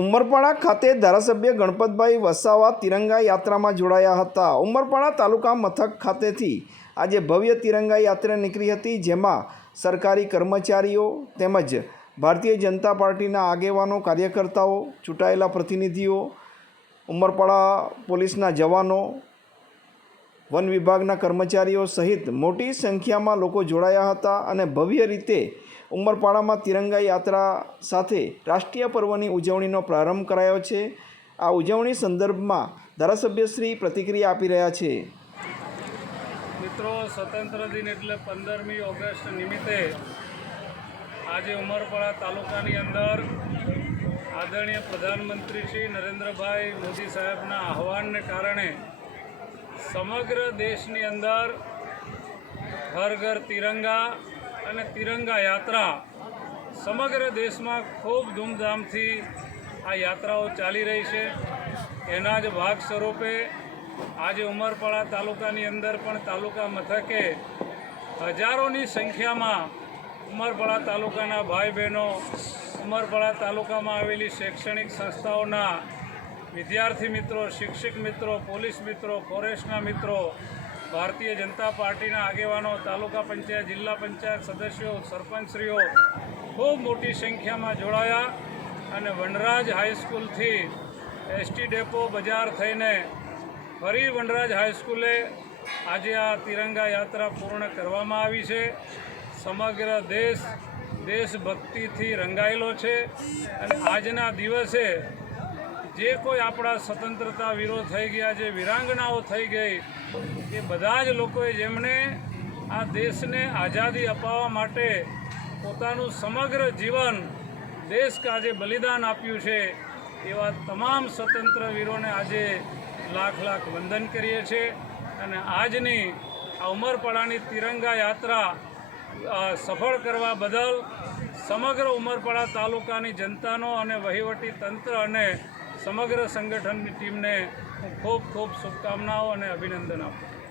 ઉમરપાડા ખાતે ધારાસભ્ય ગણપતભાઈ વસાવા તિરંગા યાત્રામાં જોડાયા હતા। ઉમરપાડા તાલુકા મથક ખાતેથી આજે ભવ્ય તિરંગા યાત્રા નીકળી હતી, જેમાં સરકારી કર્મચારીઓ તેમજ ભારતીય જનતા પાર્ટીના આગેવાનો, કાર્યકર્તાઓ, ચૂંટાયેલા પ્રતિનિધિઓ, ઉમરપાડા પોલીસના જવાનો, વન વિભાગના કર્મચારીઓ સહિત મોટી સંખ્યામાં લોકો જોડાયા હતા અને ભવ્ય રીતે ઉમરપાડામાં તિરંગા યાત્રા સાથે રાષ્ટ્રીય પર્વની ઉજવણીનો પ્રારંભ કરાયો છે। આ ઉજવણી સંદર્ભમાં ધારાસભ્યશ્રી પ્રતિક્રિયા આપી રહ્યા છે। મિત્રો, સ્વતંત્ર દિન એટલે 15મી ઓગસ્ટ નિમિત્તે આજે ઉમરપાડા તાલુકાની અંદર આદરણીય પ્રધાનમંત્રી શ્રી નરેન્દ્રભાઈ મોદી સાહેબના આહવાનને કારણે સમગ્ર દેશની અંદર ઘર ઘર તિરંગા અને તિરંગા યાત્રા સમગ્ર દેશમાં ખૂબ ધૂમધામથી આ યાત્રાઓ ચાલી રહી છે। એના જ ભાગ સ્વરૂપે આજે ઉમરપાડા તાલુકાની અંદર પણ તાલુકા મથકે હજારોની સંખ્યામાં ઉમરપાડા તાલુકાના ભાઈ બહેનો, ઉમરપાડા તાલુકામાં આવેલી શૈક્ષણિક સંસ્થાઓના વિદ્યાર્થી મિત્રો, શિક્ષક મિત્રો, પોલીસ મિત્રો, ફોરેસ્ટના મિત્રો, ભારતીય જનતા પાર્ટીના આગેવાનો, તાલુકા પંચાયત, જિલ્લા પંચાયત સદસ્યો, સરપંચશ્રીઓ ખૂબ મોટી સંખ્યામાં જોડાયા અને વનરાજ હાઈસ્કૂલથી એસટી ડેપો બજાર થઈને ફરી વનરાજ હાઈસ્કૂલે આજે આ તિરંગા યાત્રા પૂર્ણ કરવામાં આવી છે। સમગ્ર દેશ દેશભક્તિથી રંગાયેલો છે અને આજના દિવસે જે કોઈ આપણા સ્વતંત્રતા વીરો થઈ ગયા, જે વીરાંગનાઓ થઈ ગઈ, એ બધા જ લોકોએ જેમણે આ દેશને આઝાદી અપાવવા માટે પોતાનું સમગ્ર જીવન દેશ કાજે બલિદાન આપ્યું છે, એવા તમામ સ્વતંત્ર વીરોને આજે લાખ લાખ વંદન કરીએ છીએ। અને આજની આ ઉમરપાડાની તિરંગા યાત્રા સફળ કરવા બદલ સમગ્ર ઉમરપાડા તાલુકાની જનતાનો અને વહીવટી તંત્ર અને સમગ્ર સંગઠનની ટીમને હું ખૂબ ખૂબ શુભકામનાઓ અને અભિનંદન આપું છું।